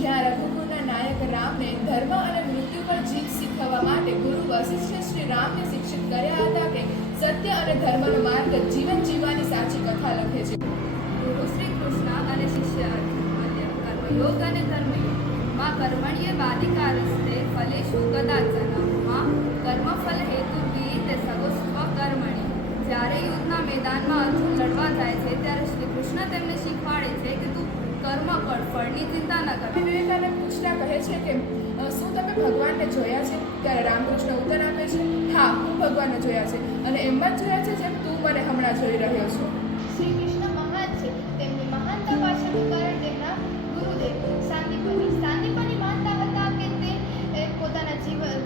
જ્યાં રઘુકુળના નાયક રામને ધર્મ અને મૃત્યુ પર જીત શીખવવા માટે ગુરુ વશિષ્ઠે શ્રી રામને શિક્ષિત કર્યા હતા કે સત્ય અને ધર્મનો માર્ગ જીવન જીવવાની સાચી કથા લખે છે. ગુરુ શ્રી કૃષ્ણ અને શિષ્ય અર્જુન કર્મયોગ અને ધર્મયોગ માં કર્મણ્ય બાધિકારસ્તે ફલેષુ કદાચન માં કર્મફલ હેતુભી તે સગોસ્વ કર્મણિ. જ્યારે યુદ્ધના મેદાનમાં અર્જુન લડવા જાય છે ત્યારે શ્રી કૃષ્ણ તેમને શીખવાડે છે કે તું કર્મ કર, ફળની ચિંતા ન કર. વિવેકાનંદ પૂછતા કહે છે કે શું તમે ભગવાનને જોયા છે? ત્યારે રામકૃષ્ણ ઉત્તર આપે છે, હા, હું ભગવાનને જોયા છે અને એમ જ જોયા છે જેમ તું મને હમણાં જોઈ રહ્યો છો. શ્રી કૃષ્ણ મહાન છે. તેમની મહાનતા પાછળનું કારણ તેમના ગુરુદેવ સાંદીપની માનતા હતા કે તે પોતાના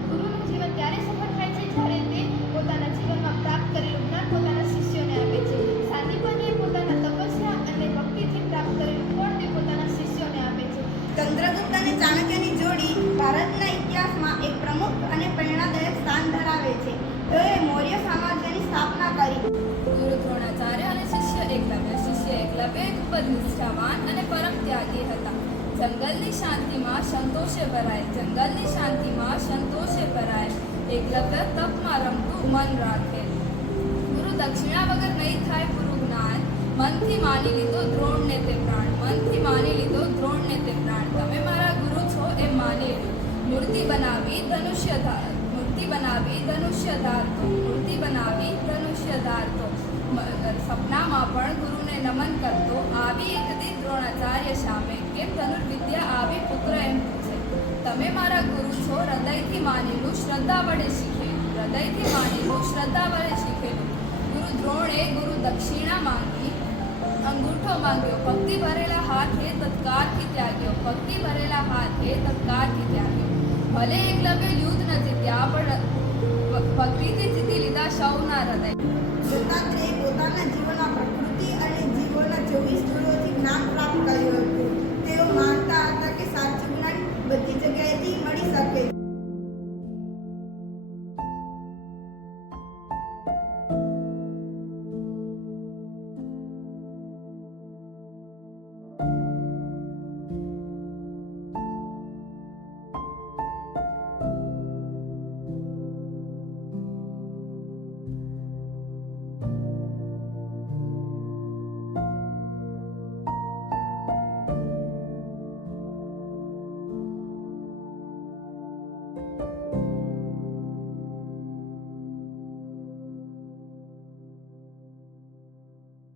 ગુરુનું જીવન ત્યારે સફળ થાય છે જ્યારે તે પોતાના જીવનમાં પ્રાપ્ત કરેલું જ્ઞાન પોતાના શિષ્યોને આપે છે. સાંદીપનીએ પોતાના તપસ્યા અને ભક્તિથી પ્રાપ્ત કરેલું ફળ તે પોતાના શિષ્યોને આપે છે. ચંદ્રગુપ્ત અને ચાણક્યની જોડી ભારતના ઇતિહાસમાં એક પ્રમુખ અને પ્રેરણાદાયક સ્થાન ધરાવે છે. તેઓએ મૌર્ય સામ્રાજ્યની સ્થાપના કરી. ગુરુ દ્રોણાચાર્ય અને શિષ્ય એકલવ્ય. શિષ્ય એકલવ્ય ખૂબ જ નિષ્ઠાવાન અને પરમ ત્યાગી હતા. જંગલની શાંતિમાં સંતોષે ભરાય, જંગલની શાંતિમાં સંતોષે ભરાય. એકલવ્ય તપમાં રમતું મન રાખે. ગુરુ દક્ષિણા વગર નહીં થાય પૂરું જ્ઞાન. મનથી માની લીધો દ્રોણને તે પ્રાણ, મનથી માની લીધો દ્રોણને તે પ્રાણ. તમે મારા ગુરુ છો એમ માની લો. મૂર્તિ બનાવી ધનુષ્ય ધારતો, મૂર્તિ બનાવી ધનુષ્ય ધારતો. સપનામાં પણ ગુરુને નમન કરતો. આવી એક દી દ્રોણાચાર્ય સામે કેમ ધનુર્વિદ્યા આવી પુત્ર એમ પૂછે. તમે મારા ગુરુ છો, હૃદયથી માનેલું, શ્રદ્ધા વડે શીખેલું, હૃદયથી માનેલું, શ્રદ્ધા વડે શીખેલું. ગુરુ દ્રોણે ગુરુ દક્ષિણા માંગી, અંગૂઠો માંગ્યો. ભક્તિ ભરેલા હાથે તત્કારથી ત્યાગ્યો, ભક્તિ ભરેલા હાથે તત્કારથી ત્યાગ્યો. ભલે એકલવ્ય યુદ્ધ ન જીત્યા પણ ભક્તિથી જીતી લીધા સૌના હૃદય. દત્તાત્રેય પોતાના જીવનમાં પ્રકૃતિ અને જીવોના 24 ગુણોથી જ્ઞાન પ્રાપ્ત કર્યું હતું. તેઓ